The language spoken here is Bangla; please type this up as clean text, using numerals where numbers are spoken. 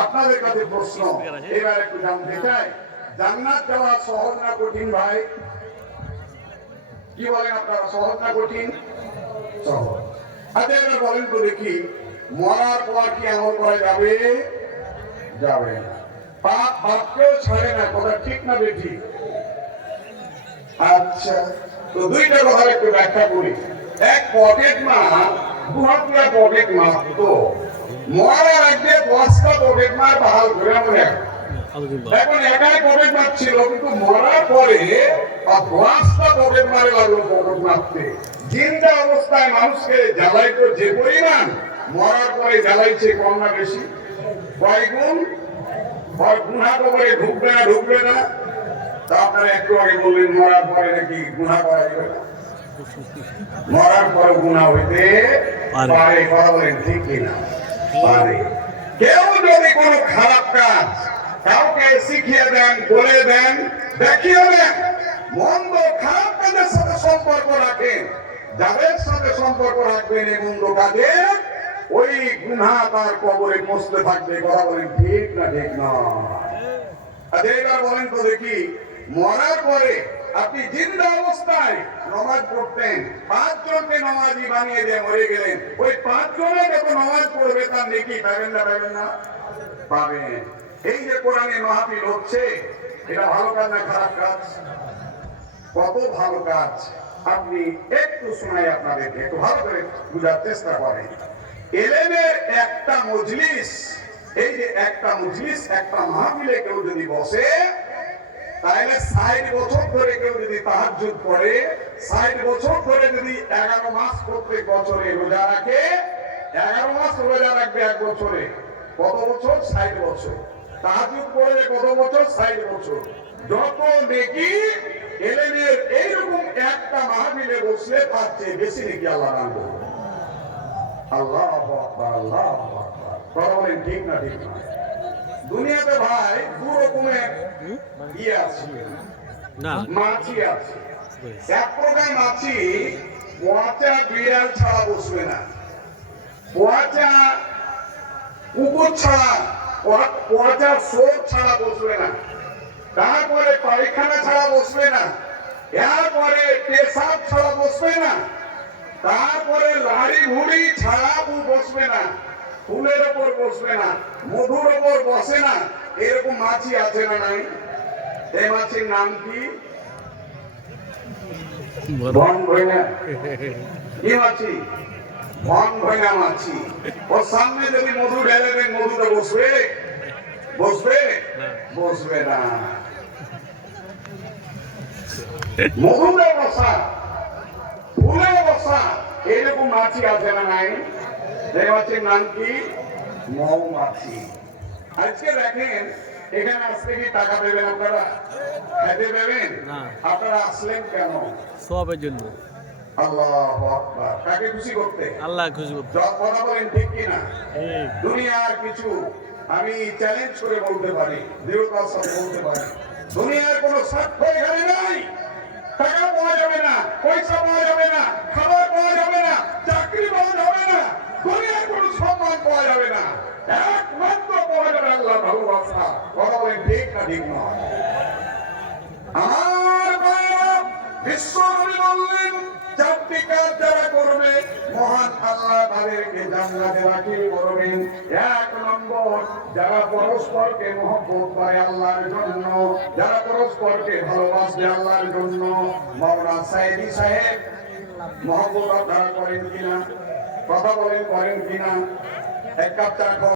আপনাদের কাছে প্রশ্ন এবার একটু জানতে চাই, জান্নাত যাওয়া সহজ না কঠিন ভাই? কি বলেন আপনারা, সহজ না কঠিন? সহজ। আচ্ছা এবার বলেন তো দেখি, মরার পর কি আমল করা যাবে? যাবে না। পাপ বাপকেও ছাড়ে না, কথা ঠিক না বেঠি? আচ্ছা, তো দুইটা কথা একটু ব্যাখ্যা করি। এক পকেট মার, দুহাতুরা পকেট মার, তো মরার আগে 10টা পকেট মার বাহাল করে মনে এখন একাই পকেট মার ছিল, কিন্তু মরার পরে 10টা পকেট মারে লাগলো পকেট মারতে। জিন্দা অবস্থায় মানুষকে জ্বালাইতো যে পরিমাণ, মরার পরে জ্বালাইছে কম না বেশি? কয় গুণ? গুণা কবরে ঢুকবে না ঢুকবে না? তা আপনারা একটু আগে বললেন মরার পরে নাকি গুণা করা যাবে না, মরার পরে গুণা হইতে পারে। কথা বলেন ঠিক কিনা? পারে। কেউ যদি কোনো খারাপ কাজ কাউকে শিখিয়ে দেন, বলে দেন, দেখিয়ে দেন, মন্দ খারাপ কাজের সাথে সম্পর্ক রাখেন, যাদের সাথে সম্পর্ক রাখবেন এই মন্দ কাজে, ওই গুনাহ তার কবরে পৌঁছতে থাকবে। কথা বলেন ঠিক না ঠিক না? আচ্ছা এবার বলেন তো দেখি, মরার পরে আপনি জিন্দা অবস্থায় নামাজ পড়তেন, 5 জনকে নামাজি বানিয়ে দিয়ে মরে গেলেন, ওই 5 জনে যত নামাজ পড়বে তার নেকি পাবেন না? পাবেন না? পাবেন। এই যে কোরআনে মাহফিল হচ্ছে, এটা ভালো কাজ না খারাপ কাজ? কত ভালো কাজ। আপনি একটু শোনাই আপনাদেরকে, একটু ভালো করে বুঝার চেষ্টা করেন। ইলমের একটা মজলিস, এই যে একটা মজলিস, একটা মাহফিলে কেউ যদি বসে, তাহলে 60 বছর ধরে কেউ যদি তাহাজ্জুদ পড়ে, 60 বছর ধরে যদি 11 মাস প্রত্যেক বছরে রোজা রাখে, 11 মাস রোজা রাখবে এক বছরে, কত বছর? 60 বছর। তাহাজ্জুদ পড়বে কত বছর? 60 বছর। যত নেকি ইলমের এইরকম একটা মাহফিলে বসলে তার চেয়ে বেশি নেকি আল্লাহ দান করবে। আল্লাহু আকবার, আল্লাহু আকবার। কথা বলেন ঠিক না ঠিক না? দুনিয়াতে ভাই দু রকমের ইয়ে আছে, মাছি আছে। এক প্রকার মাছি পচা বিড়াল ছাড়া বসবে না, পচা কুকুর ছাড়া, পচা শোক ছাড়া বসবে না, তারপরে পায়খানা ছাড়া বসবে না, এরপরে পেশাব ছাড়া বসবে না, তারপরে লাড়ি ভুড়ি ছাড়া বসবে না, ফুলের ওপর বসবে না, মধুর ওপর বসে না। এরকম মাছি আছে না নাই? এই মাছির নাম কি? বন ভৈনা। কি মাছি? বন ভৈনা মাছি। ওর সামনে যদি মধু ঢেলে দেন, মধুটা বসবে? বসবে? বসবে না। মধুরে বসা, ফুলে বসা, এরকম মাছি আছে না নাই? এই মাছির নাম কি? মৌমাছি। আজকে দেখেন, এখানে আসলে কি টাকা দেবেন আপনারা? খেতে দেবেন? আপনারা আসলেন কেন? সবের জন্য। আল্লাহু আকবার। কাকে খুশি করতে? আল্লাহ খুশি করতে। কথা বলেন ঠিক কিনা? দুনিয়ার কিছু আমি চ্যালেঞ্জ করে বলতে পারি, দৃঢ়তার সাথে বলতে পারি, দুনিয়ার কোনো স্বার্থ এখানে নাই। টাকা পাওয়া যাবে না, পয়সা পাওয়া যাবে না, খাবার পাওয়া যাবে না, চাকরি পাওয়া যাবে না, দুনিয়ার কোনো সম্মান পাওয়া যাবে না, একমাত্র পাওয়া যাবে আল্লাহর ভালোবাসা। কথা বলেন ঠিক না ঠিক নয়? আমার বাপ বিশ্বনবী বললেন, 4টি কাজ যারা করবে মহান আল্লাহ তাদেরকে জান্নাতে দাখিল করবেন। 1 নম্বর, যারা পরস্পরকে মহব্বত করে আল্লাহর জন্য, যারা পরস্পরকে ভালোবাসে আল্লাহর জন্য। মাওলানা সাইদি সাহেব মহব্বত আপনারা করেন কিনা? কথা বলেন করেন কিনা? এক কাপ চা